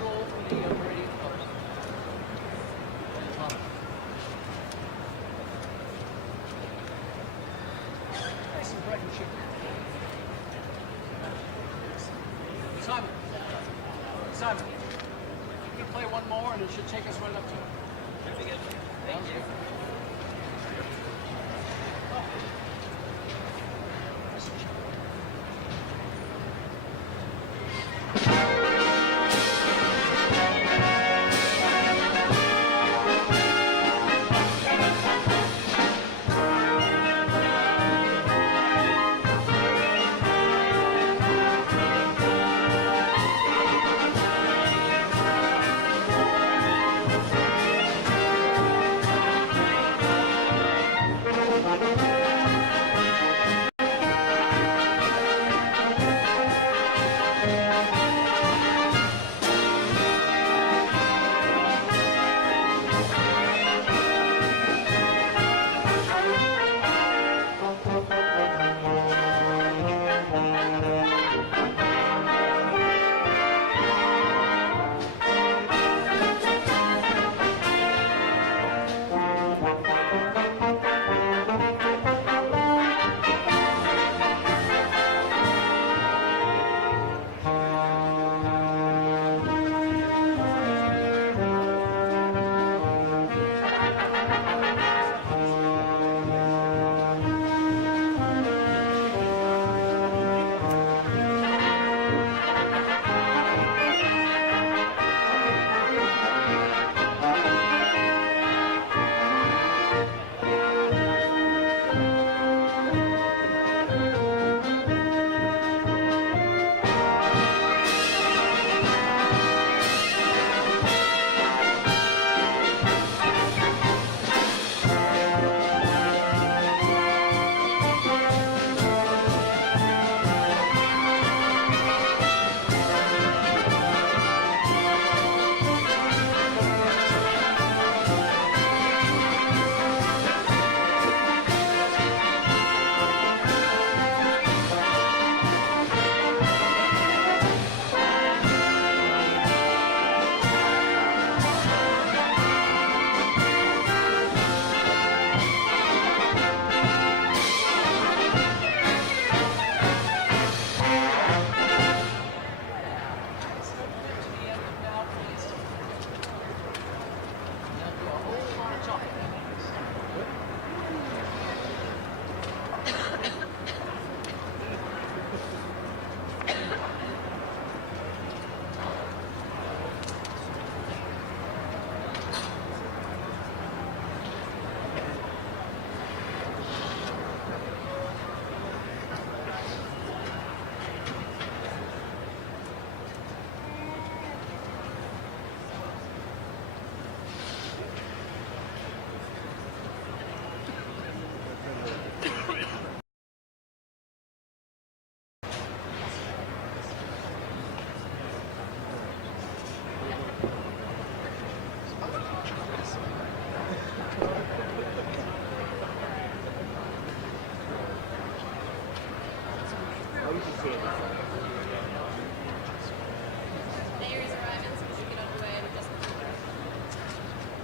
roll for the Meridian Post. Nice and bread and chicken. Simon. Simon. You can play one more and it should take us right up to it. Thank you.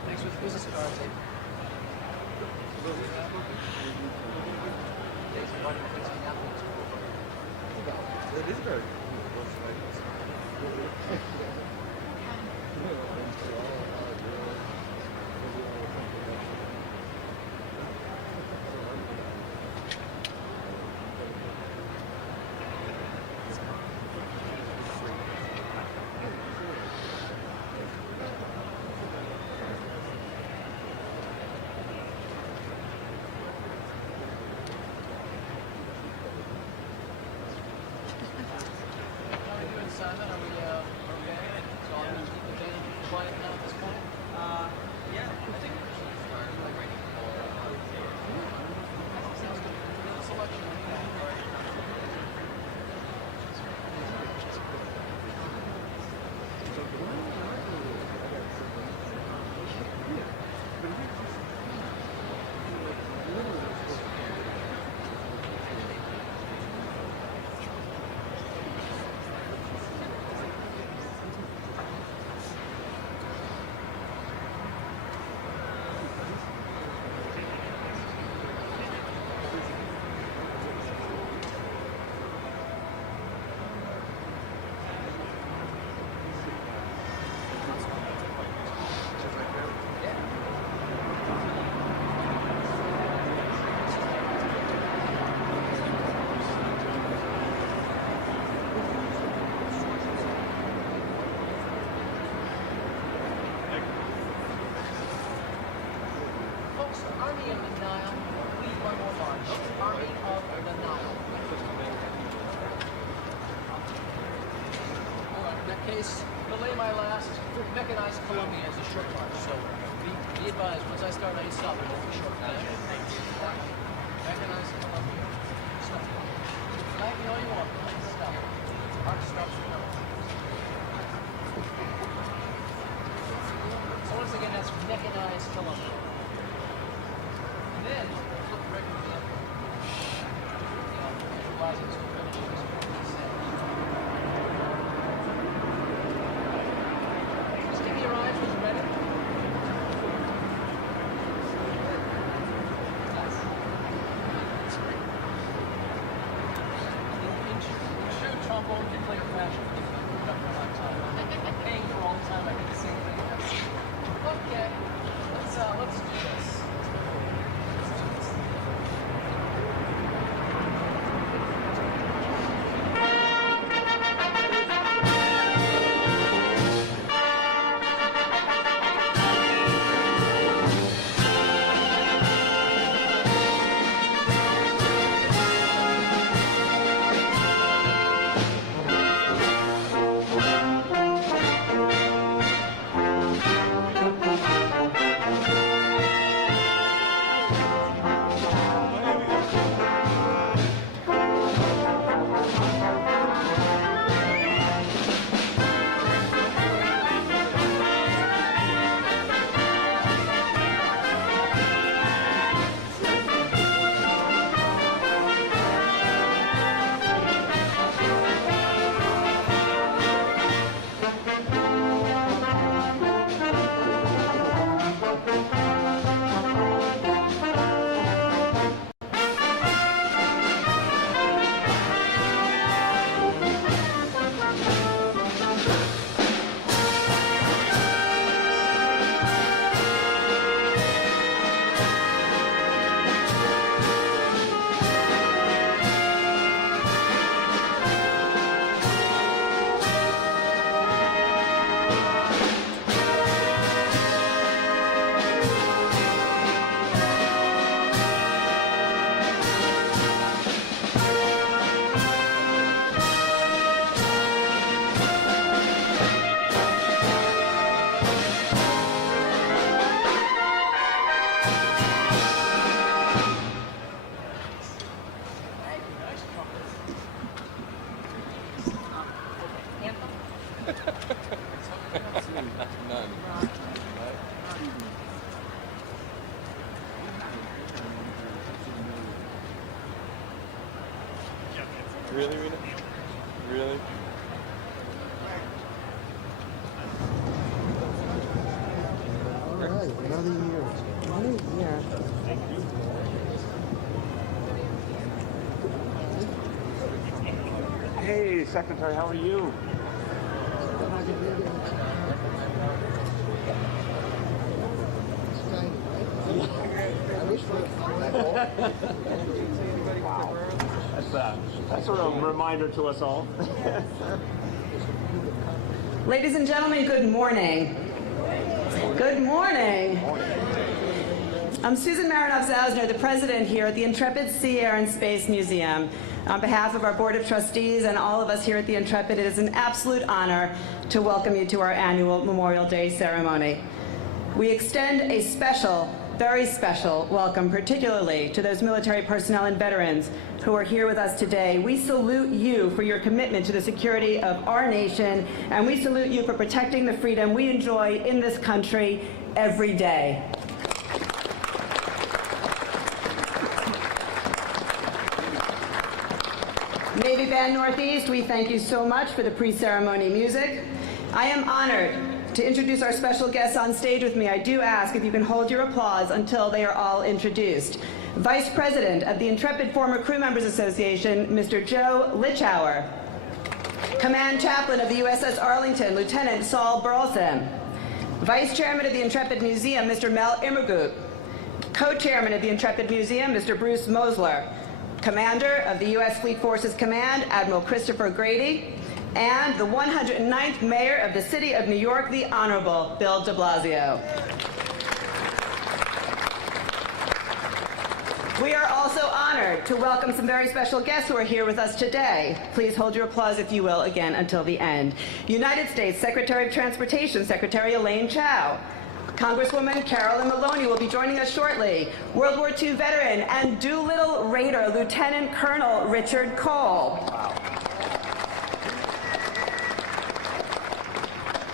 Thanks for the business cards. It is very Simon, are we okay? Army of the Nile. Please, one more march. Army of the Nile. All right, in that case, delay my last. Mechanized Columbia is a short march, so be advised, once I start, I stop. It won't be short. Mechanized Columbia. Stop. Flag me all you want. Stop. March stops. So once again, that's mechanized Columbia. And then, flip the record again. Realizing it's finishing this set. Just give me your eyes when you're ready. Nice. That's great. In true trombone can play fashion. I've done for a long time. I'm paying for all the time. I did the same thing. Okay, let's do this. None. Really, Rita? Really? All right, another year. Another year. Hey, Secretary, how are you? That's sort of a reminder to us all. Ladies and gentlemen, good morning. Good morning. I'm Susan Marinoff-Zausner, the president here at the Intrepid Sea, Air, and Space Museum. On behalf of our Board of Trustees and all of us here at the Intrepid, it is an absolute honor to welcome you to our annual Memorial Day ceremony. We extend a special, very special welcome, particularly to those military personnel and veterans who are here with us today. We salute you for your commitment to the security of our nation, and we salute you for protecting the freedom we enjoy in this country every day. Navy Band Northeast, we thank you so much for the pre-ceremony music. I am honored to introduce our special guests on stage with me. I do ask if you can hold your applause until they are all introduced. Vice President of the Intrepid Former Crew Members Association, Mr. Joe Lichauer. Command Chaplain of the USS Arlington, Lieutenant Saul Burleson. Vice Chairman of the Intrepid Museum, Mr. Mel Immergut. Co-Chairman of the Intrepid Museum, Mr. Bruce Mosler. Commander of the U.S. Fleet Forces Command, Admiral Christopher Grady, and the 109th Mayor of the City of New York, the Honorable Bill de Blasio. We are also honored to welcome some very special guests who are here with us today. Please hold your applause, if you will, again until the end. United States Secretary of Transportation, Secretary Elaine Chao. Congresswoman Carolyn Maloney will be joining us shortly. World War II veteran and Doolittle Raider, Lieutenant Colonel Richard Cole.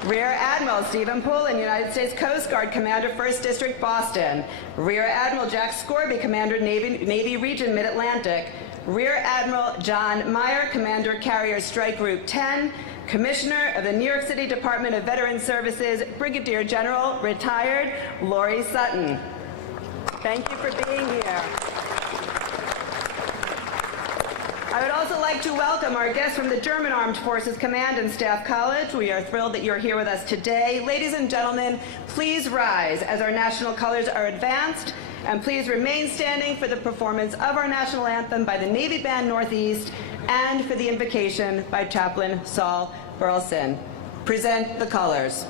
Rear Admiral Stephen Poulin, United States Coast Guard Commander, 1st District, Boston. Rear Admiral Jack Scorby, Commander, Navy Region, Mid-Atlantic. Rear Admiral John Meyer, Commander, Carrier Strike Group 10. Commissioner of the New York City Department of Veterans Services, Brigadier General, retired, Lori Sutton. Thank you for being here. I would also like to welcome our guests from the German Armed Forces Command and Staff College. We are thrilled that you're here with us today. Ladies and gentlemen, please rise as our national colors are advanced, and please remain standing for the performance of our national anthem by the Navy Band Northeast and for the invocation by Chaplain Saul Burleson. Present the colors.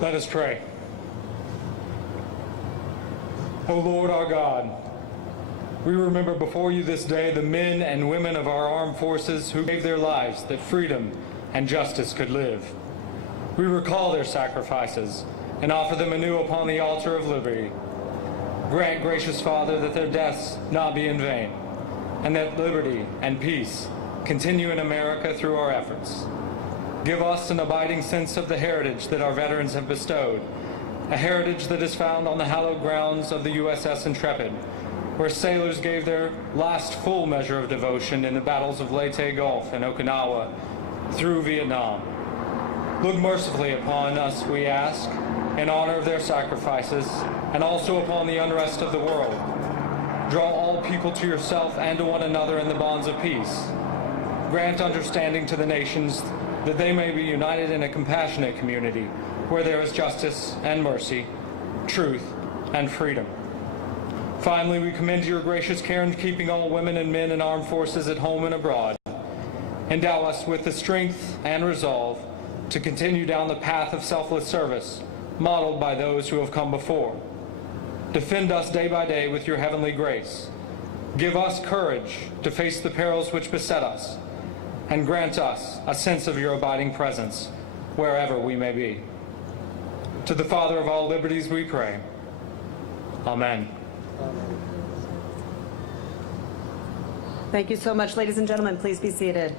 Let us pray. O Lord our God, we remember before you this day the men and women of our armed forces who gave their lives that freedom and justice could live. We recall their sacrifices and offer them anew upon the altar of liberty. Grant, gracious Father, that their deaths not be in vain, and that liberty and peace continue in America through our efforts. Give us an abiding sense of the heritage that our veterans have bestowed, a heritage that is found on the hallowed grounds of the USS Intrepid, where sailors gave their last full measure of devotion in the battles of Leyte Gulf and Okinawa through Vietnam. Look mercifully upon us, we ask, in honor of their sacrifices, and also upon the unrest of the world. Draw all people to yourself and to one another in the bonds of peace. Grant understanding to the nations that they may be united in a compassionate community where there is justice and mercy, truth and freedom. Finally, we commend your gracious care in keeping all women and men in armed forces at home and abroad. Endow us with the strength and resolve to continue down the path of selfless service modeled by those who have come before. Defend us day by day with your heavenly grace. Give us courage to face the perils which beset us, and grant us a sense of your abiding presence wherever we may be. To the Father of all liberties we pray. Amen. Thank you so much, ladies and gentlemen. Please be seated.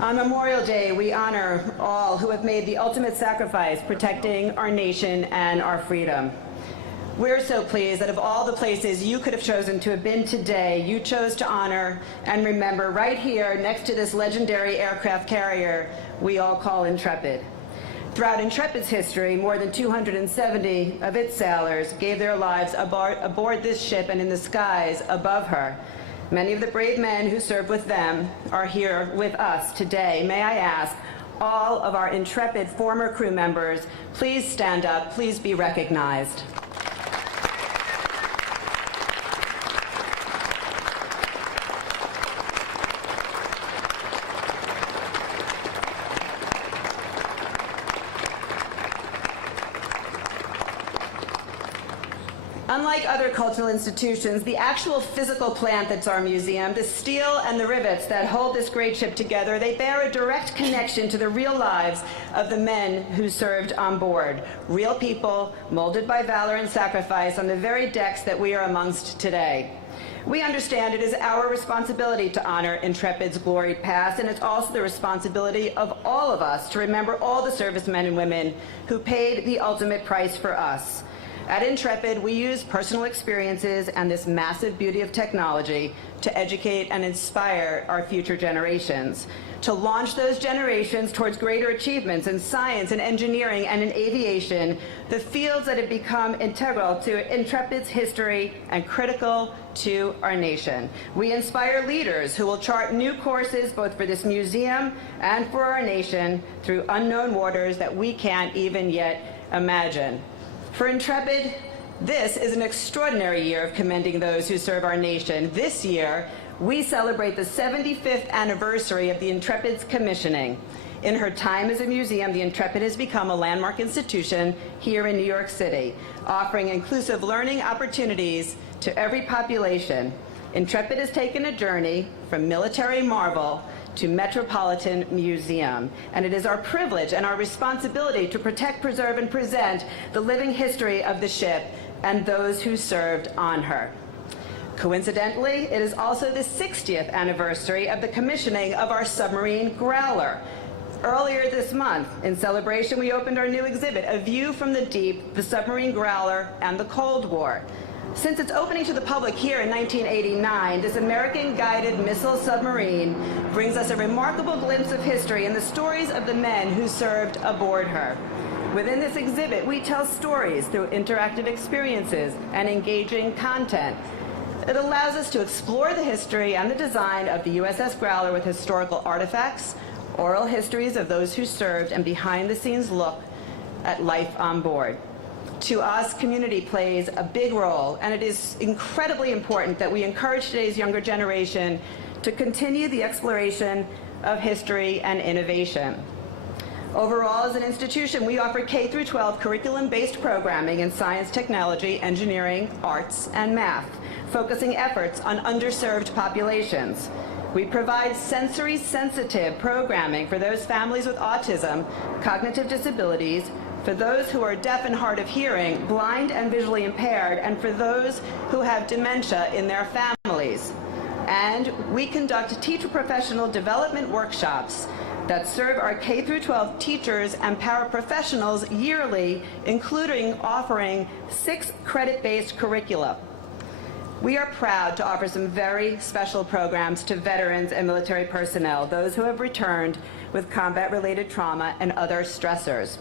On Memorial Day, we honor all who have made the ultimate sacrifice protecting our nation and our freedom. We're so pleased that of all the places you could have chosen to have been today, you chose to honor and remember right here next to this legendary aircraft carrier we all call Intrepid. Throughout Intrepid's history, more than 270 of its sailors gave their lives aboard this ship and in the skies above her. Many of the brave men who served with them are here with us today. May I ask all of our Intrepid former crew members, please stand up, please be recognized. Unlike other cultural institutions, the actual physical plant that's our museum, the steel and the rivets that hold this great ship together, they bear a direct connection to the real lives of the men who served on board. Real people, molded by valor and sacrifice on the very decks that we are amongst today. We understand it is our responsibility to honor Intrepid's gloried past, and it's also the responsibility of all of us to remember all the servicemen and women who paid the ultimate price for us. At Intrepid, we use personal experiences and this massive beauty of technology to educate and inspire our future generations, to launch those generations towards greater achievements in science and engineering and in aviation, the fields that have become integral to Intrepid's history and critical to our nation. We inspire leaders who will chart new courses both for this museum and for our nation through unknown waters that we can't even yet imagine. For Intrepid, this is an extraordinary year of commending those who serve our nation. This year, we celebrate the 75th anniversary of the Intrepid's commissioning. In her time as a museum, the Intrepid has become a landmark institution here in New York City, offering inclusive learning opportunities to every population. Intrepid has taken a journey from military marvel to Metropolitan Museum, and it is our privilege and our responsibility to protect, preserve, and present the living history of the ship and those who served on her. Coincidentally, it is also the 60th anniversary of the commissioning of our submarine Growler. Earlier this month, in celebration, we opened our new exhibit, A View from the Deep, the Submarine Growler and the Cold War. Since its opening to the public here in 1989, this American-guided missile submarine brings us a remarkable glimpse of history and the stories of the men who served aboard her. Within this exhibit, we tell stories through interactive experiences and engaging content. It allows us to explore the history and the design of the USS Growler with historical artifacts, oral histories of those who served, and behind-the-scenes look at life on board. To us, community plays a big role, and it is incredibly important that we encourage today's younger generation to continue the exploration of history and innovation. Overall, as an institution, we offer K-12 curriculum-based programming in science, technology, engineering, arts, and math, focusing efforts on underserved populations. We provide sensory-sensitive programming for those families with autism, cognitive disabilities, for those who are deaf and hard of hearing, blind and visually impaired, and for those who have dementia in their families. And we conduct teacher professional development workshops that serve our K-12 teachers and paraprofessionals yearly, including offering 6 credit-based curricula. We are proud to offer some very special programs to veterans and military personnel, those who have returned with combat-related trauma and other stressors.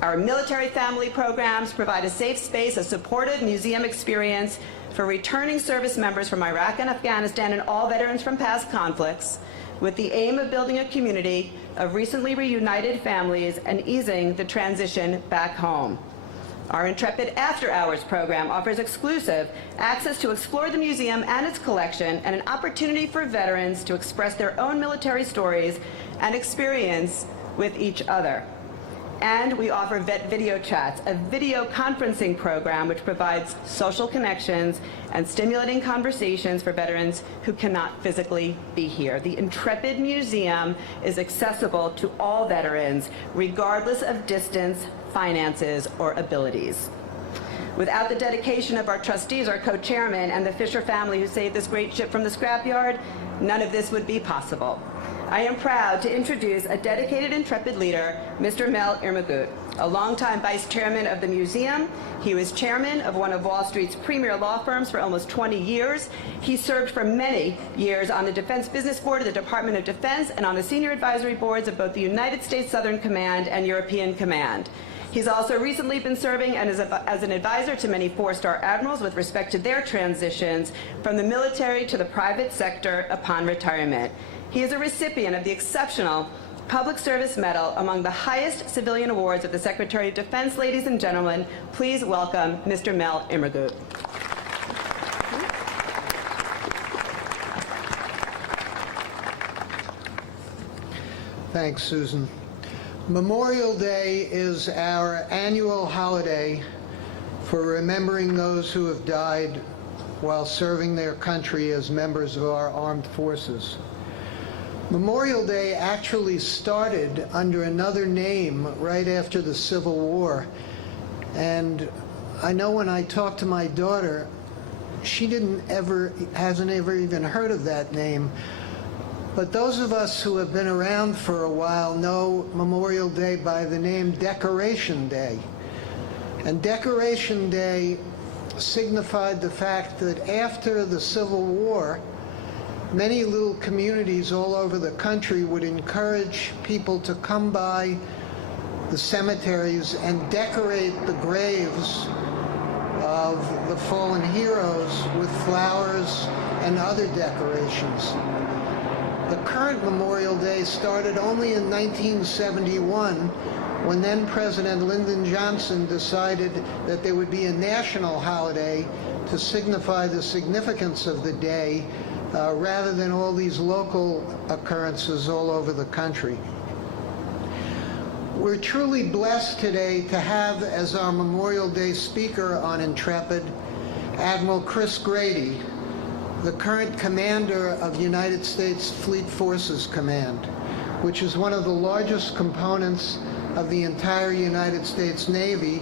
Our military family programs provide a safe space, a supportive museum experience for returning service members from Iraq and Afghanistan and all veterans from past conflicts, with the aim of building a community of recently reunited families and easing the transition back home. Our Intrepid After Hours program offers exclusive access to explore the museum and its collection and an opportunity for veterans to express their own military stories and experience with each other. And we offer Vet Video Chats, a video conferencing program which provides social connections and stimulating conversations for veterans who cannot physically be here. The Intrepid Museum is accessible to all veterans, regardless of distance, finances, or abilities. Without the dedication of our trustees, our co-chairman, and the Fisher family who saved this great ship from the scrapyard, none of this would be possible. I am proud to introduce a dedicated Intrepid leader, Mr. Mel Irmagut, a longtime vice chairman of the museum. He was chairman of one of Wall Street's premier law firms for almost 20 years. He served for many years on the Defense Business Board of the Department of Defense and on the senior advisory boards of both the United States Southern Command and European Command. He's also recently been serving as an advisor to many four-star admirals with respect to their transitions from the military to the private sector upon retirement. He is a recipient of the Exceptional Public Service Medal, among the highest civilian awards of the Secretary of Defense. Ladies and gentlemen, please welcome Mr. Mel Irmagut. Thanks, Susan. Memorial Day is our annual holiday for remembering those who have died while serving their country as members of our armed forces. Memorial Day actually started under another name right after the Civil War. And I know when I talked to my daughter, she hasn't ever even heard of that name. But those of us who have been around for a while know Memorial Day by the name Decoration Day. And Decoration Day signified the fact that after the Civil War, many little communities all over the country would encourage people to come by the cemeteries and decorate the graves of the fallen heroes with flowers and other decorations. The current Memorial Day started only in 1971, when then President Lyndon Johnson decided that there would be a national holiday to signify the significance of the day, rather than all these local occurrences all over the country. We're truly blessed today to have as our Memorial Day speaker on Intrepid, Admiral Chris Grady, the current commander of United States Fleet Forces Command, which is one of the largest components of the entire United States Navy,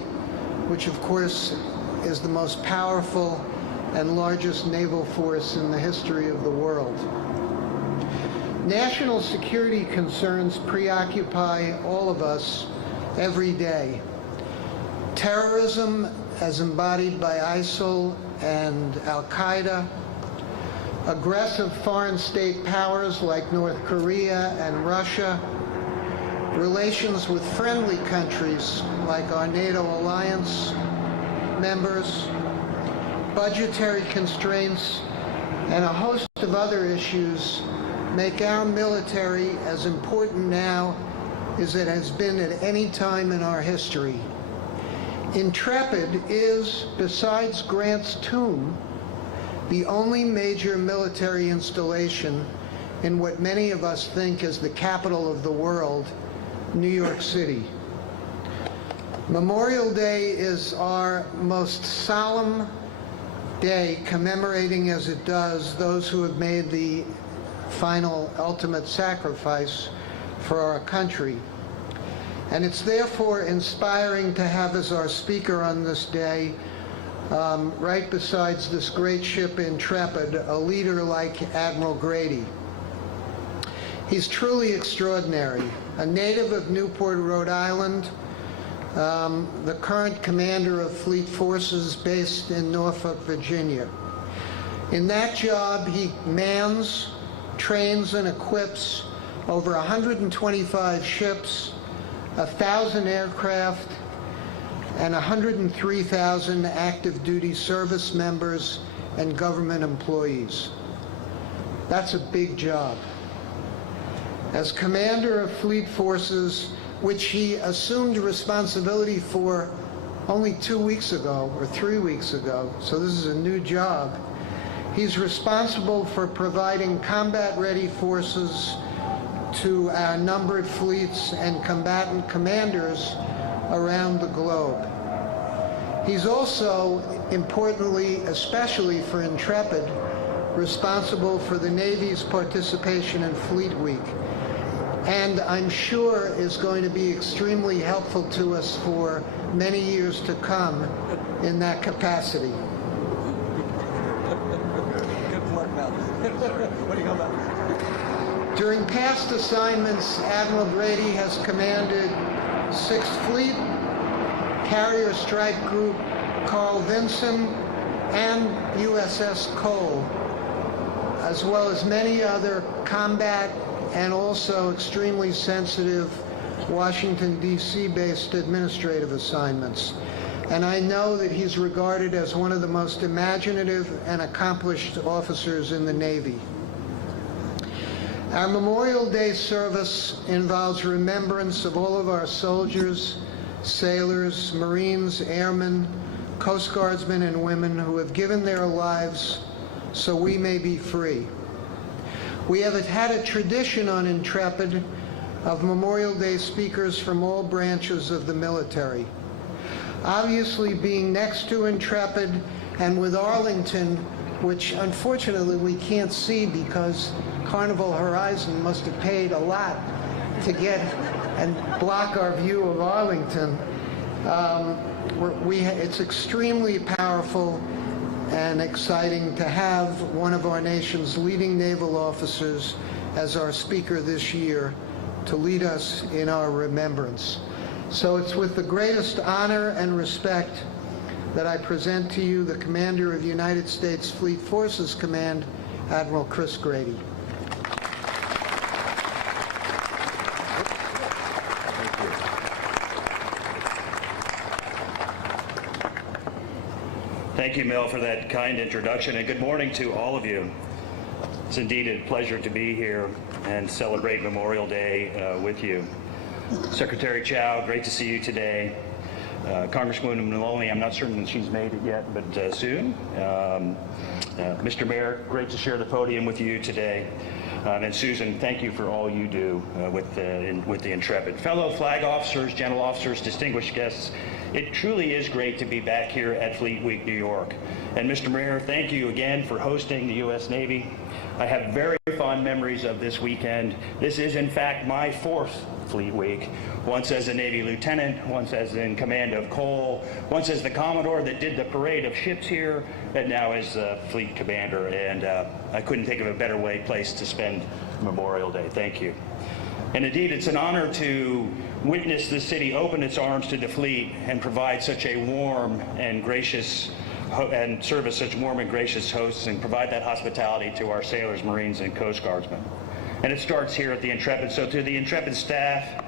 which of course is the most powerful and largest naval force in the history of the world. National security concerns preoccupy all of us every day. Terrorism, as embodied by ISIL and Al-Qaeda, aggressive foreign state powers like North Korea and Russia, relations with friendly countries like our NATO alliance members, budgetary constraints, and a host of other issues make our military as important now as it has been at any time in our history. Intrepid is, besides Grant's tomb, the only major military installation in what many of us think is the capital of the world, New York City. Memorial Day is our most solemn day, commemorating as it does those who have made the final ultimate sacrifice for our country. And it's therefore inspiring to have as our speaker on this day, right besides this great ship Intrepid, a leader like Admiral Grady. He's truly extraordinary. A native of Newport, Rhode Island, the current commander of Fleet Forces based in Norfolk, Virginia. In that job, he mans, trains, and equips over 125 ships, 1,000 aircraft, and 103,000 active duty service members and government employees. That's a big job. As commander of fleet forces, which he assumed responsibility for only 2 weeks ago or 3 weeks ago, so this is a new job, he's responsible for providing combat-ready forces to our numbered fleets and combatant commanders around the globe. He's also, importantly, especially for Intrepid, responsible for the Navy's participation in Fleet Week, and I'm sure is going to be extremely helpful to us for many years to come in that capacity. Good luck, Mel. What do you got about? During past assignments, Admiral Grady has commanded 6th Fleet, Carrier Strike Group Carl Vinson, and USS Cole, as well as many other combat and also extremely sensitive Washington, D.C. based administrative assignments. And I know that he's regarded as one of the most imaginative and accomplished officers in the Navy. Our Memorial Day service involves remembrance of all of our soldiers, sailors, Marines, airmen, Coast Guardsmen and women who have given their lives so we may be free. We have had a tradition on Intrepid of Memorial Day speakers from all branches of the military. Obviously, being next to Intrepid and with Arlington, which unfortunately we can't see because Carnival Horizon must have paid a lot to get and block our view of Arlington, it's extremely powerful and exciting to have one of our nation's leading naval officers as our speaker this year to lead us in our remembrance. So it's with the greatest honor and respect that I present to you the Commander of United States Fleet Forces Command, Admiral Chris Grady. Thank you, Mel, for that kind introduction, and good morning to all of you. It's indeed a pleasure to be here and celebrate Memorial Day with you. Secretary Chow, great to see you today. Congresswoman Maloney, I'm not certain that she's made it yet, but soon. Mr. Mayor, great to share the podium with you today. And Susan, thank you for all you do with the Intrepid. Fellow flag officers, general officers, distinguished guests, it truly is great to be back here at Fleet Week, New York. And Mr. Mayor, thank you again for hosting the U.S. Navy. I have very fond memories of this weekend. This is, in fact, my 4th Fleet Week, once as a Navy lieutenant, once as in command of Cole, once as the Commodore that did the parade of ships here, and now as Fleet Commander. And I couldn't think of a better place to spend Memorial Day. Thank you. And indeed, it's an honor to witness the city open its arms to the fleet and provide such a warm and gracious and serve as such warm and gracious hosts and provide that hospitality to our sailors, Marines, and Coast Guardsmen. And it starts here at the Intrepid. So to the Intrepid staff,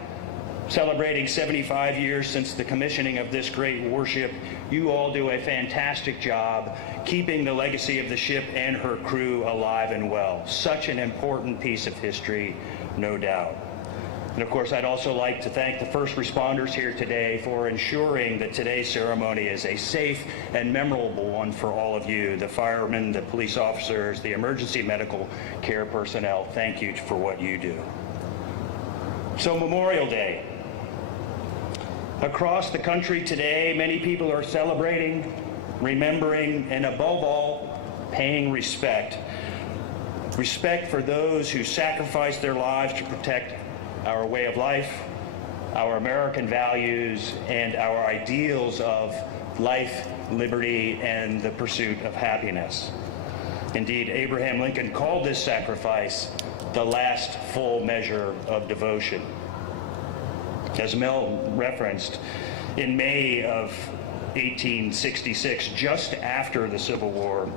celebrating 75 years since the commissioning of this great warship, you all do a fantastic job keeping the legacy of the ship and her crew alive and well. Such an important piece of history, no doubt. And of course, I'd also like to thank the first responders here today for ensuring that today's ceremony is a safe and memorable one for all of you, the firemen, the police officers, the emergency medical care personnel. Thank you for what you do. So Memorial Day. Across the country today, many people are celebrating, remembering, and above all, paying respect. Respect for those who sacrificed their lives to protect our way of life, our American values, and our ideals of life, liberty, and the pursuit of happiness. Indeed, Abraham Lincoln called this sacrifice the last full measure of devotion. As Mel referenced, in May of 1866, just after the Civil War,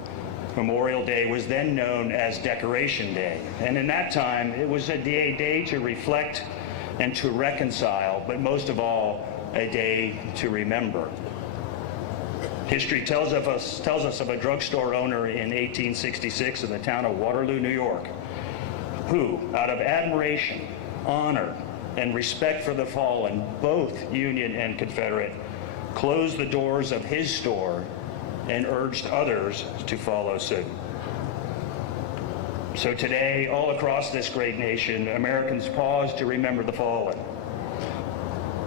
Memorial Day was then known as Decoration Day. And in that time, it was a day to reflect and to reconcile, but most of all, a day to remember. History tells us of a drugstore owner in 1866 in the town of Waterloo, New York, who, out of admiration, honor, and respect for the fallen, both Union and Confederate, closed the doors of his store and urged others to follow suit. So today, all across this great nation, Americans pause to remember the fallen.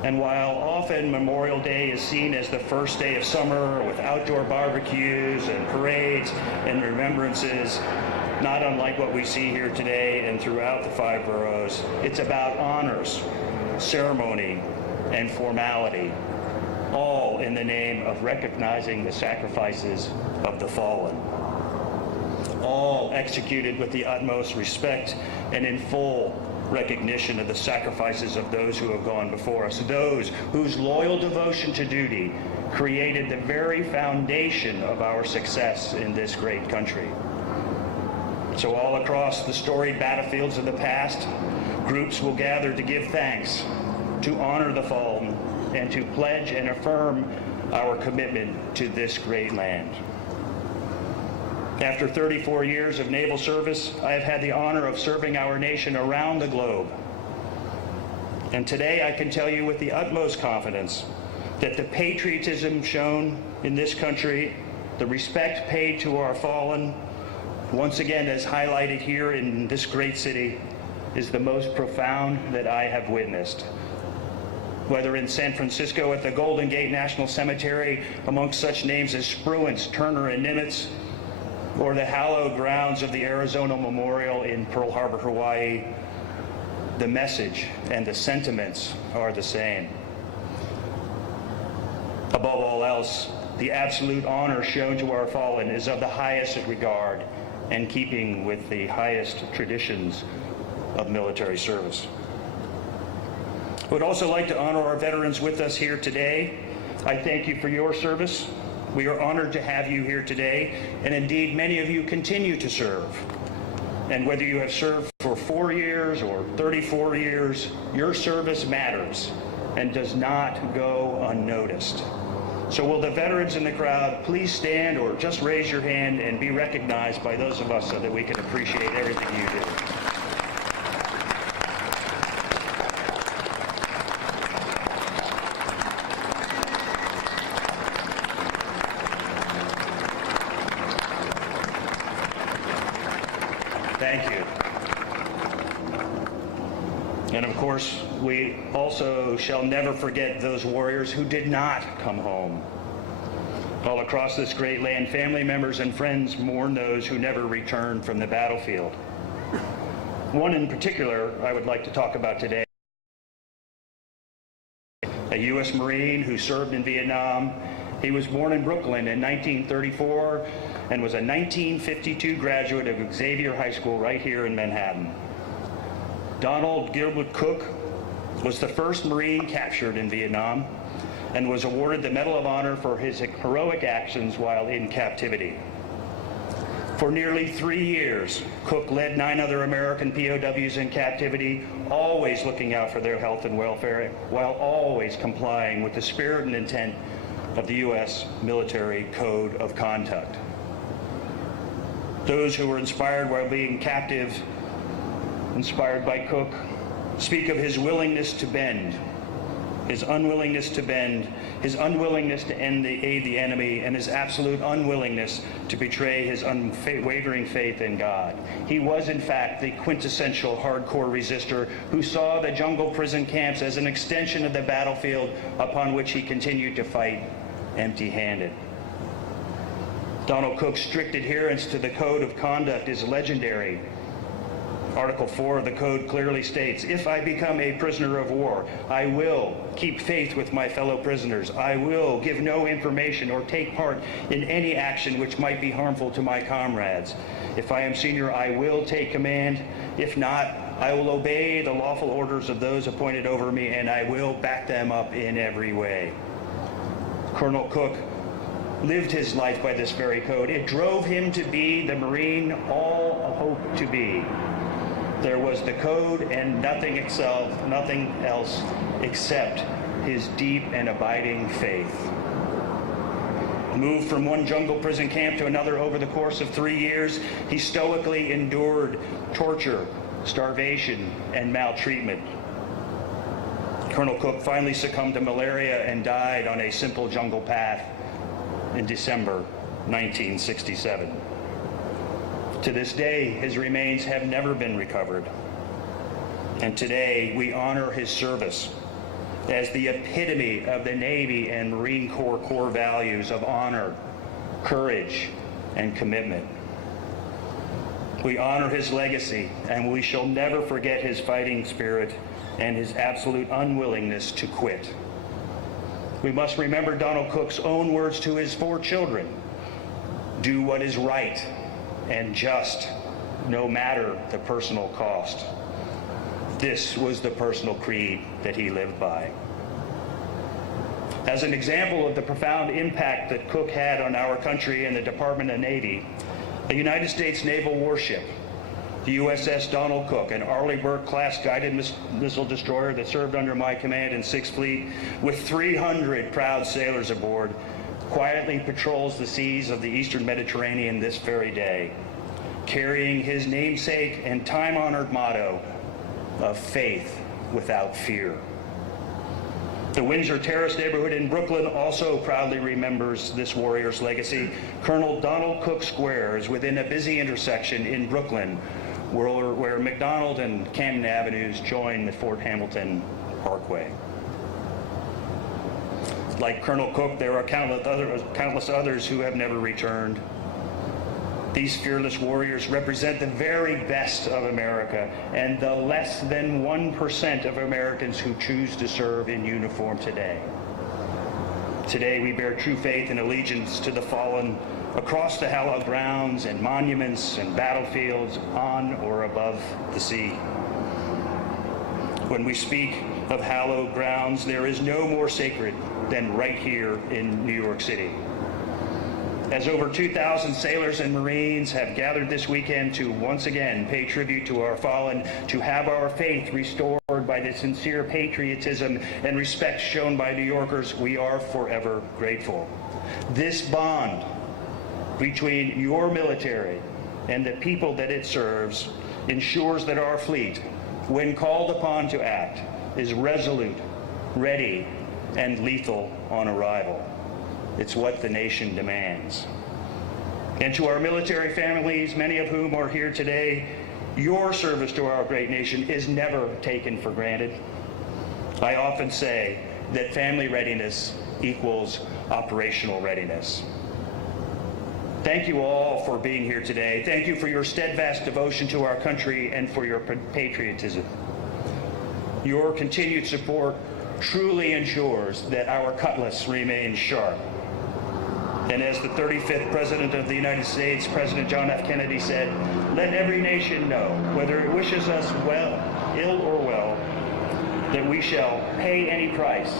And while often Memorial Day is seen as the first day of summer with outdoor barbecues and parades and remembrances, not unlike what we see here today and throughout the 5 boroughs, it's about honors, ceremony, and formality, all in the name of recognizing the sacrifices of the fallen, all executed with the utmost respect and in full recognition of the sacrifices of those who have gone before us, those whose loyal devotion to duty created the very foundation of our success in this great country. So all across the storied battlefields of the past, groups will gather to give thanks, to honor the fallen, and to pledge and affirm our commitment to this great land. After 34 years of naval service, I have had the honor of serving our nation around the globe. And today I can tell you with the utmost confidence that the patriotism shown in this country, the respect paid to our fallen, once again as highlighted here in this great city, is the most profound that I have witnessed. Whether in San Francisco at the Golden Gate National Cemetery amongst such names as Spruance, Turner, and Nimitz, or the hallowed grounds of the Arizona Memorial in Pearl Harbor, Hawaii, the message and the sentiments are the same. Above all else, the absolute honor shown to our fallen is of the highest regard and keeping with the highest traditions of military service. I would also like to honor our veterans with us here today. I thank you for your service. We are honored to have you here today, and indeed many of you continue to serve. And whether you have served for 4 years or 34 years, your service matters and does not go unnoticed. So will the veterans in the crowd please stand or just raise your hand and be recognized by those of us so that we can appreciate everything you do. Thank you. And of course, we also shall never forget those warriors who did not come home. All across this great land, family members and friends mourn those who never returned from the battlefield. One in particular I would like to talk about today. A U.S. Marine who served in Vietnam. He was born in Brooklyn in 1934 and was a 1952 graduate of Xavier High School right here in Manhattan. Donald Gilbert Cook was the first Marine captured in Vietnam and was awarded the Medal of Honor for his heroic actions while in captivity. For nearly 3 years, Cook led 9 other American POWs in captivity, always looking out for their health and welfare, while always complying with the spirit and intent of the U.S. Military Code of Conduct. Those who were inspired while being captive, inspired by Cook, speak of his willingness to bend, his unwillingness to bend, his unwillingness to aid the enemy, and his absolute unwillingness to betray his unwavering faith in God. He was, in fact, the quintessential hardcore resistor who saw the jungle prison camps as an extension of the battlefield upon which he continued to fight empty-handed. Donald Cook's strict adherence to the Code of Conduct is legendary. Article 4 of the Code clearly states, "If I become a prisoner of war, I will keep faith with my fellow prisoners. I will give no information or take part in any action which might be harmful to my comrades. If I am senior, I will take command. If not, I will obey the lawful orders of those appointed over me, and I will back them up in every way." Colonel Cook lived his life by this very code. It drove him to be the Marine all hoped to be. There was the code and nothing else except his deep and abiding faith. Moved from one jungle prison camp to another over the course of 3 years, he stoically endured torture, starvation, and maltreatment. Colonel Cook finally succumbed to malaria and died on a simple jungle path in December 1967. To this day, his remains have never been recovered. And today, we honor his service as the epitome of the Navy and Marine Corps core values of honor, courage, and commitment. We honor his legacy, and we shall never forget his fighting spirit and his absolute unwillingness to quit. We must remember Donald Cook's own words to his 4 children: do what is right and just, no matter the personal cost. This was the personal creed that he lived by. As an example of the profound impact that Cook had on our country and the Department of Navy, a United States naval warship, the USS Donald Cook, an Arleigh Burke-class guided missile destroyer that served under my command in 6th Fleet, with 300 proud sailors aboard, quietly patrols the seas of the Eastern Mediterranean this very day, carrying his namesake and time-honored motto of faith without fear. The Windsor Terrace neighborhood in Brooklyn also proudly remembers this warrior's legacy. Colonel Donald Cook Square is within a busy intersection in Brooklyn where McDonald and Canton Avenues join the Fort Hamilton Parkway. Like Colonel Cook, there are countless others who have never returned. These fearless warriors represent the very best of America and the less than 1% of Americans who choose to serve in uniform today. Today we bear true faith and allegiance to the fallen across the hallowed grounds and monuments and battlefields on or above the sea. When we speak of hallowed grounds, there is no more sacred than right here in New York City. As over 2,000 sailors and Marines have gathered this weekend to once again pay tribute to our fallen, to have our faith restored by the sincere patriotism and respect shown by New Yorkers, we are forever grateful. This bond between your military and the people that it serves ensures that our fleet, when called upon to act, is resolute, ready, and lethal on arrival. It's what the nation demands. And to our military families, many of whom are here today, your service to our great nation is never taken for granted. I often say that family readiness equals operational readiness. Thank you all for being here today. Thank you for your steadfast devotion to our country and for your patriotism. Your continued support truly ensures that our cutlass remains sharp. And as the 35th President of the United States, President John F. Kennedy said, let every nation know, whether it wishes us well, ill or well, that we shall pay any price,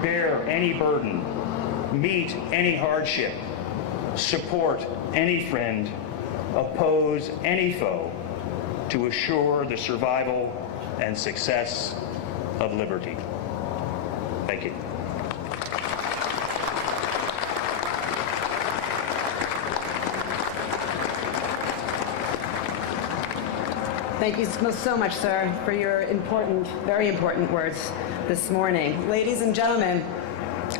bear any burden, meet any hardship, support any friend, oppose any foe, to assure the survival and success of liberty. Thank you. Thank you so much, sir, for your important, very important words this morning. Ladies and gentlemen,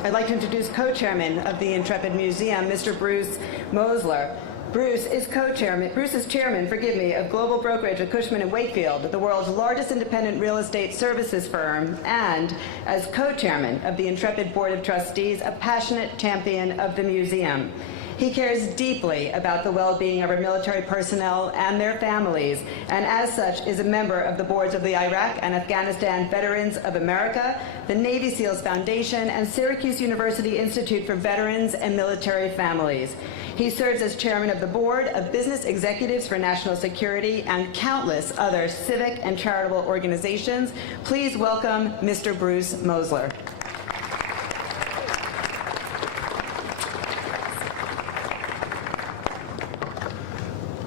I'd like to introduce co-chairman of the Intrepid Museum, Mr. Bruce Mosler. Bruce is chairman, of Global Brokerage at Cushman & Wakefield, the world's largest independent real estate services firm, and as co-chairman of the Intrepid Board of Trustees, a passionate champion of the museum. He cares deeply about the well-being of our military personnel and their families, and as such is a member of the boards of the Iraq and Afghanistan Veterans of America, the Navy SEALs Foundation, and Syracuse University Institute for Veterans and Military Families. He serves as chairman of the board of Business Executives for National Security and countless other civic and charitable organizations. Please welcome Mr. Bruce Mosler.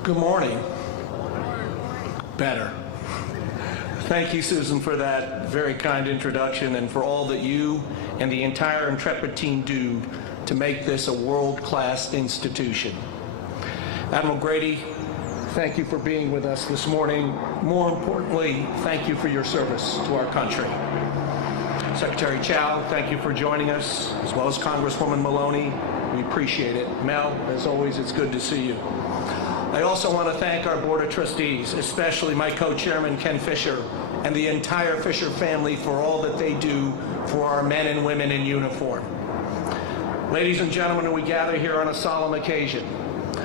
Good morning. Better. Thank you, Susan, for that very kind introduction and for all that you and the entire Intrepid team do to make this a world-class institution. Admiral Grady, thank you for being with us this morning. More importantly, thank you for your service to our country. Secretary Chow, thank you for joining us, as well as Congresswoman Maloney. We appreciate it. Mel, as always, it's good to see you. I also want to thank our Board of Trustees, especially my co-chairman, Ken Fisher, and the entire Fisher family for all that they do for our men and women in uniform. Ladies and gentlemen, we gather here on a solemn occasion,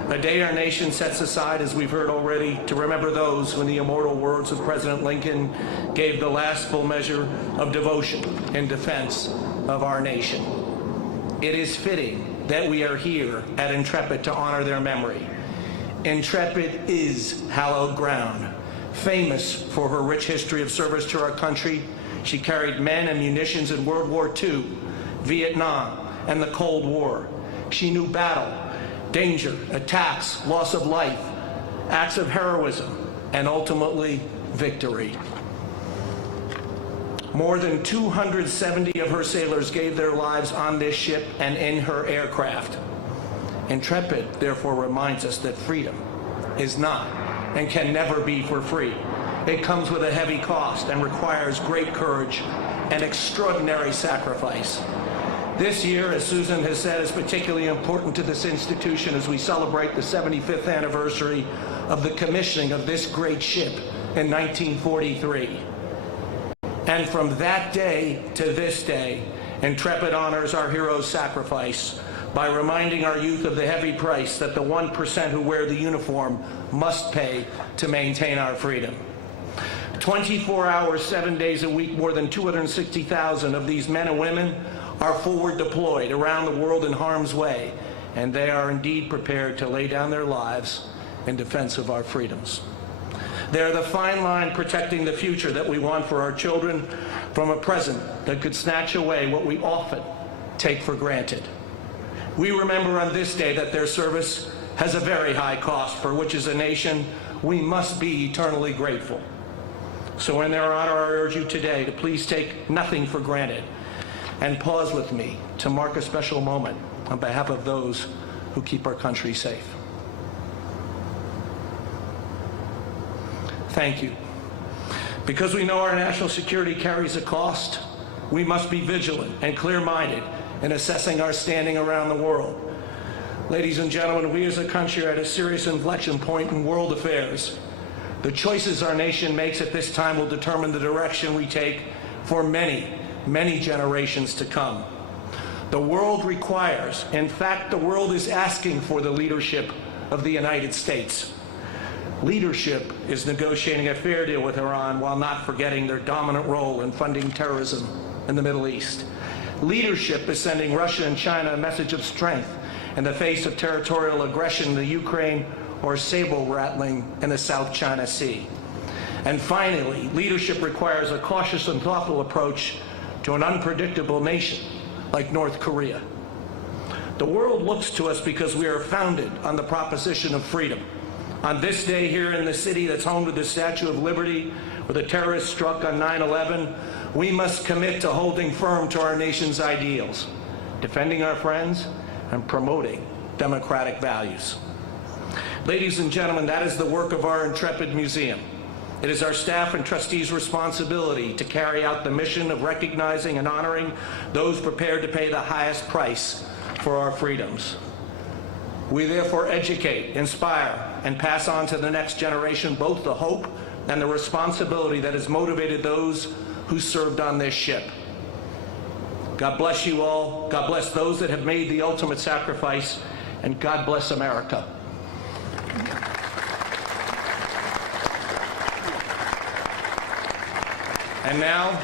a day our nation sets aside, as we've heard already, to remember those who, in the immortal words of President Lincoln, gave the last full measure of devotion in defense of our nation. It is fitting that we are here at Intrepid to honor their memory. Intrepid is hallowed ground. Famous for her rich history of service to our country, she carried men and munitions in World War II, Vietnam, and the Cold War. She knew battle, danger, attacks, loss of life, acts of heroism, and ultimately victory. More than 270 of her sailors gave their lives on this ship and in her aircraft. Intrepid, therefore, reminds us that freedom is not and can never be for free. It comes with a heavy cost and requires great courage and extraordinary sacrifice. This year, as Susan has said, is particularly important to this institution as we celebrate the 75th anniversary of the commissioning of this great ship in 1943. And from that day to this day, Intrepid honors our heroes' sacrifice by reminding our youth of the heavy price that the 1% who wear the uniform must pay to maintain our freedom. 24 hours, 7 days a week, more than 260,000 of these men and women are forward deployed around the world in harm's way, and they are indeed prepared to lay down their lives in defense of our freedoms. They are the fine line protecting the future that we want for our children from a present that could snatch away what we often take for granted. We remember on this day that their service has a very high cost, for which as a nation we must be eternally grateful. So in their honor, I urge you today to please take nothing for granted and pause with me to mark a special moment on behalf of those who keep our country safe. Thank you. Because we know our national security carries a cost, we must be vigilant and clear-minded in assessing our standing around the world. Ladies and gentlemen, we as a country are at a serious inflection point in world affairs. The choices our nation makes at this time will determine the direction we take for many, many generations to come. The world requires, in fact, the world is asking for the leadership of the United States. Leadership is negotiating a fair deal with Iran while not forgetting their dominant role in funding terrorism in the Middle East. Leadership is sending Russia and China a message of strength in the face of territorial aggression in the Ukraine or saber-rattling in the South China Sea. And finally, leadership requires a cautious and thoughtful approach to an unpredictable nation like North Korea. The world looks to us because we are founded on the proposition of freedom. On this day here in the city that's home to the Statue of Liberty, where the terrorists struck on 9/11, we must commit to holding firm to our nation's ideals, defending our friends, and promoting democratic values. Ladies and gentlemen, that is the work of our Intrepid Museum. It is our staff and trustees' responsibility to carry out the mission of recognizing and honoring those prepared to pay the highest price for our freedoms. We therefore educate, inspire, and pass on to the next generation both the hope and the responsibility that has motivated those who served on this ship. God bless you all. God bless those that have made the ultimate sacrifice, and God bless America. And now,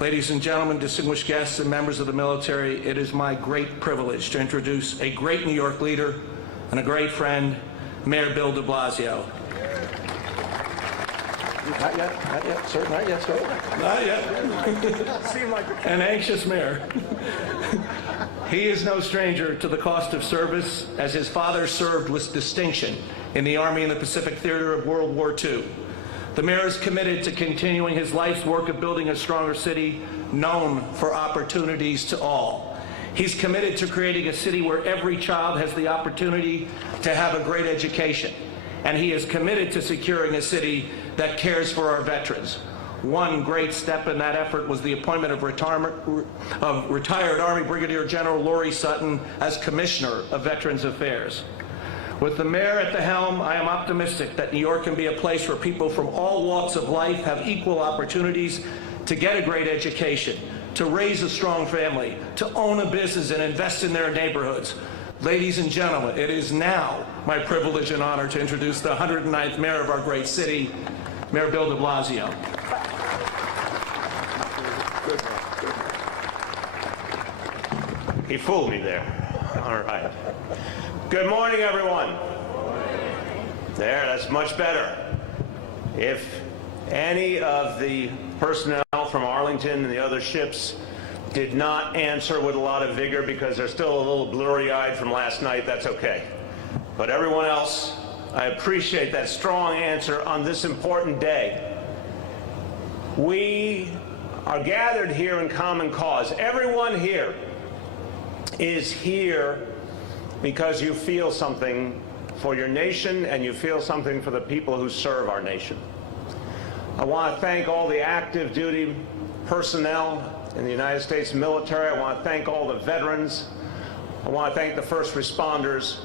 ladies and gentlemen, distinguished guests and members of the military, it is my great privilege to introduce a great New York leader and a great friend, Mayor Bill de Blasio. Not yet, sir, not yet, sir. Not yet. Seemed like An anxious mayor. He is no stranger to the cost of service, as his father served with distinction in the Army in the Pacific Theater of World War II. The mayor is committed to continuing his life's work of building a stronger city known for opportunities to all. He's committed to creating a city where every child has the opportunity to have a great education. And he is committed to securing a city that cares for our veterans. One great step in that effort was the appointment of retired Army Brigadier General Laurie Sutton as Commissioner of Veterans Affairs. With the mayor at the helm, I am optimistic that New York can be a place where people from all walks of life have equal opportunities to get a great education, to raise a strong family, to own a business and invest in their neighborhoods. Ladies and gentlemen, it is now my privilege and honor to introduce the 109th mayor of our great city, Mayor Bill de Blasio. He fooled me there. All right. Good morning, everyone. There, that's much better. If any of the personnel from Arlington and the other ships did not answer with a lot of vigor because they're still a little blurry-eyed from last night, that's okay. But everyone else, I appreciate that strong answer on this important day. We are gathered here in common cause. Everyone here is here because you feel something for your nation and you feel something for the people who serve our nation. I want to thank all the active duty personnel in the United States military. I want to thank all the veterans. I want to thank the first responders.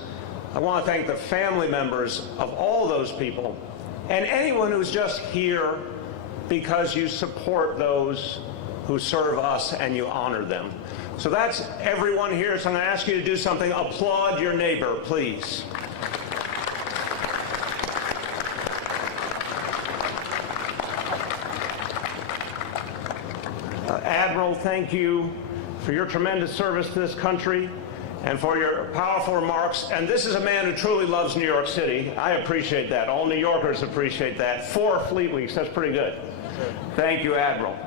I want to thank the family members of all those people and anyone who's just here because you support those who serve us and you honor them. So that's everyone here. So I'm going to ask you to do something. Applaud your neighbor, please. Admiral, thank you for your tremendous service to this country and for your powerful remarks. And this is a man who truly loves New York City. I appreciate that. All New Yorkers appreciate that. 4 Fleet Weeks, that's pretty good. Thank you, Admiral.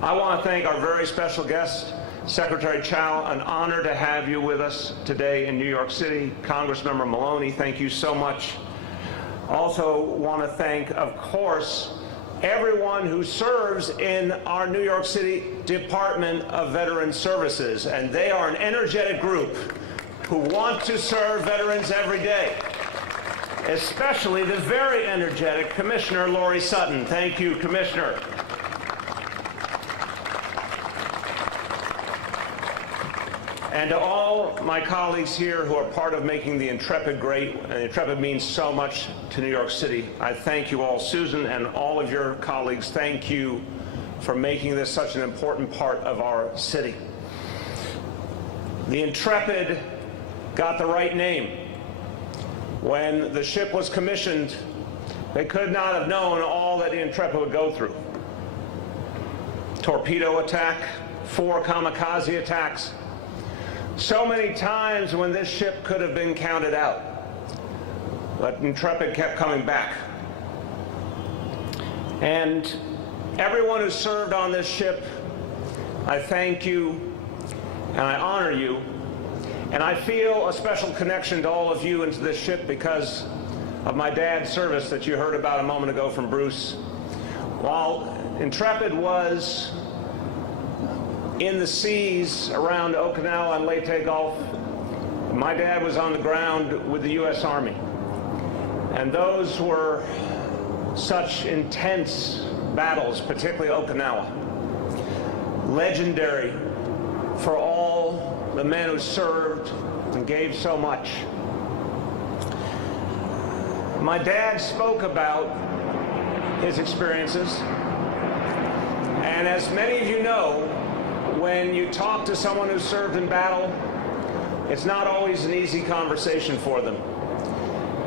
I want to thank our very special guest, Secretary Chow. An honor to have you with us today in New York City. Congressmember Maloney, thank you so much. Also want to thank, of course, everyone who serves in our New York City Department of Veterans Services. And they are an energetic group who want to serve veterans every day, especially the very energetic Commissioner Laurie Sutton. Thank you, Commissioner. And to all my colleagues here who are part of making the Intrepid great, and Intrepid means so much to New York City, I thank you all. Susan and all of your colleagues, thank you for making this such an important part of our city. The Intrepid got the right name. When the ship was commissioned, they could not have known all that the Intrepid would go through. Torpedo attack, 4 kamikaze attacks. So many times when this ship could have been counted out, but Intrepid kept coming back. And everyone who served on this ship, I thank you and I honor you. And I feel a special connection to all of you and to this ship because of my dad's service that you heard about a moment ago from Bruce. While Intrepid was in the seas around Okinawa and Leyte Gulf, my dad was on the ground with the U.S. Army. And those were such intense battles, particularly Okinawa. Legendary for all the men who served and gave so much. My dad spoke about his experiences. And as many of you know, when you talk to someone who served in battle, it's not always an easy conversation for them.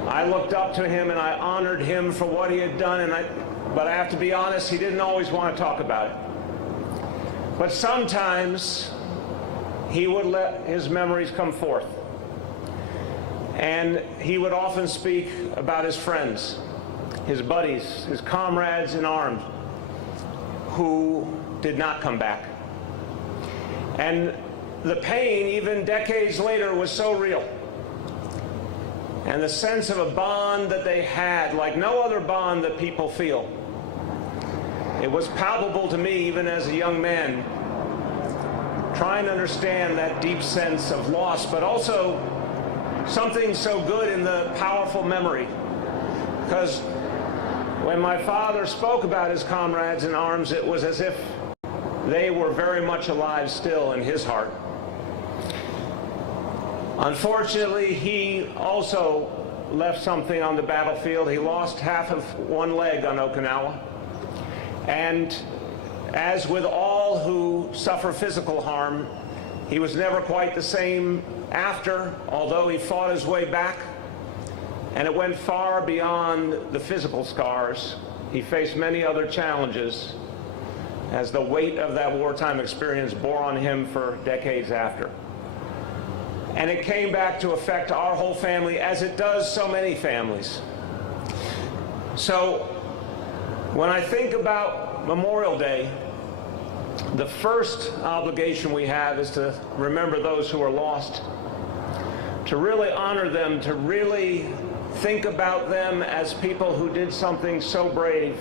I looked up to him and I honored him for what he had done, but I have to be honest, he didn't always want to talk about it. But sometimes he would let his memories come forth. And he would often speak about his friends his buddies, his comrades in arms who did not come back. And the pain, even decades later, was so real. And the sense of a bond that they had, like no other bond that people feel. It was palpable to me, even as a young man, trying to understand that deep sense of loss, but also something so good in the powerful memory. Because when my father spoke about his comrades in arms, it was as if they were very much alive still in his heart. Unfortunately, he also left something on the battlefield. He lost half of one leg on Okinawa. And as with all who suffer physical harm, he was never quite the same after, although he fought his way back. And it went far beyond the physical scars. He faced many other challenges as the weight of that wartime experience bore on him for decades after. And it came back to affect our whole family, as it does so many families. So when I think about Memorial Day, the first obligation we have is to remember those who are lost, to really honor them, to really think about them as people who did something so brave.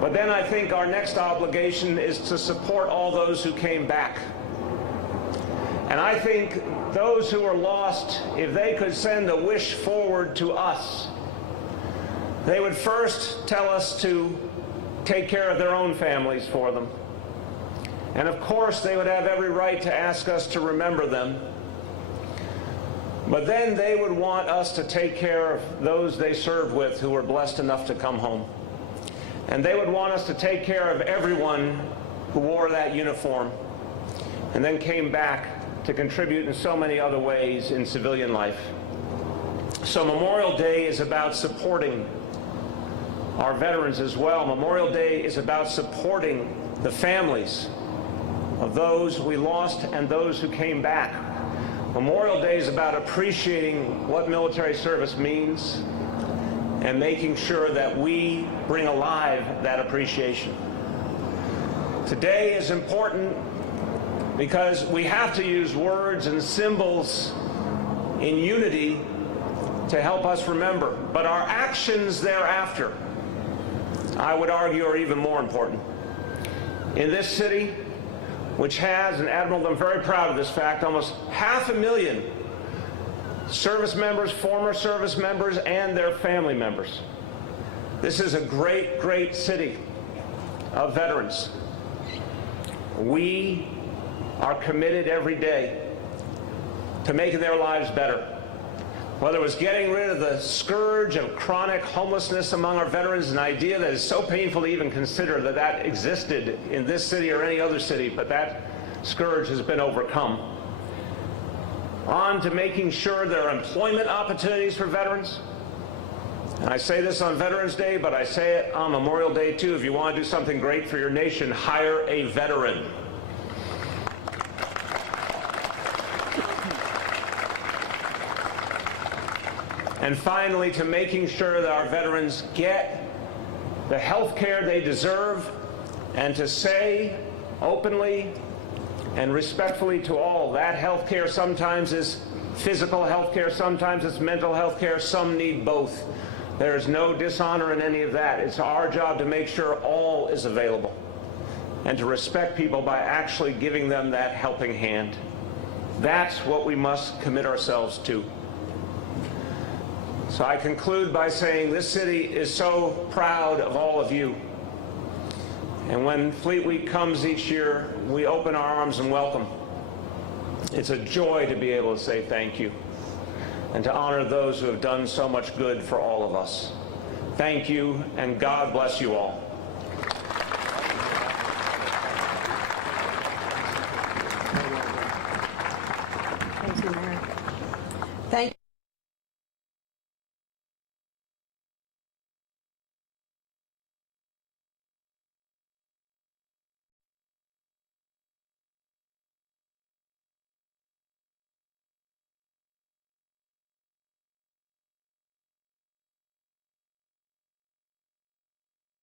But then I think our next obligation is to support all those who came back. And I think those who are lost, if they could send a wish forward to us, they would first tell us to take care of their own families for them. And of course, they would have every right to ask us to remember them. But then they would want us to take care of those they served with who were blessed enough to come home. And they would want us to take care of everyone who wore that uniform and then came back to contribute in so many other ways in civilian life. So Memorial Day is about supporting our veterans as well. Memorial Day is about supporting the families of those we lost and those who came back. Memorial Day is about appreciating what military service means and making sure that we bring alive that appreciation. Today is important because we have to use words and symbols in unity to help us remember. But our actions thereafter, I would argue, are even more important. In this city, which has, and Admiral, I'm very proud of this fact, almost 500,000 service members, former service members, and their family members. This is a great, great city of veterans. We are committed every day to making their lives better. Whether it was getting rid of the scourge of chronic homelessness among our veterans, an idea that is so painful to even consider that that existed in this city or any other city, but that scourge has been overcome. On to making sure there are employment opportunities for veterans. And I say this on Veterans Day, but I say it on Memorial Day too. If you want to do something great for your nation, hire a veteran. And finally, to making sure that our veterans get the health care they deserve, and to say openly and respectfully to all, that health care sometimes is physical health care, sometimes it's mental health care, some need both. There is no dishonor in any of that. It's our job to make sure all is available and to respect people by actually giving them that helping hand. That's what we must commit ourselves to. So I conclude by saying this city is so proud of all of you. And when Fleet Week comes each year, we open our arms and welcome. It's a joy to be able to say thank you and to honor those who have done so much good for all of us. Thank you, and God bless you all.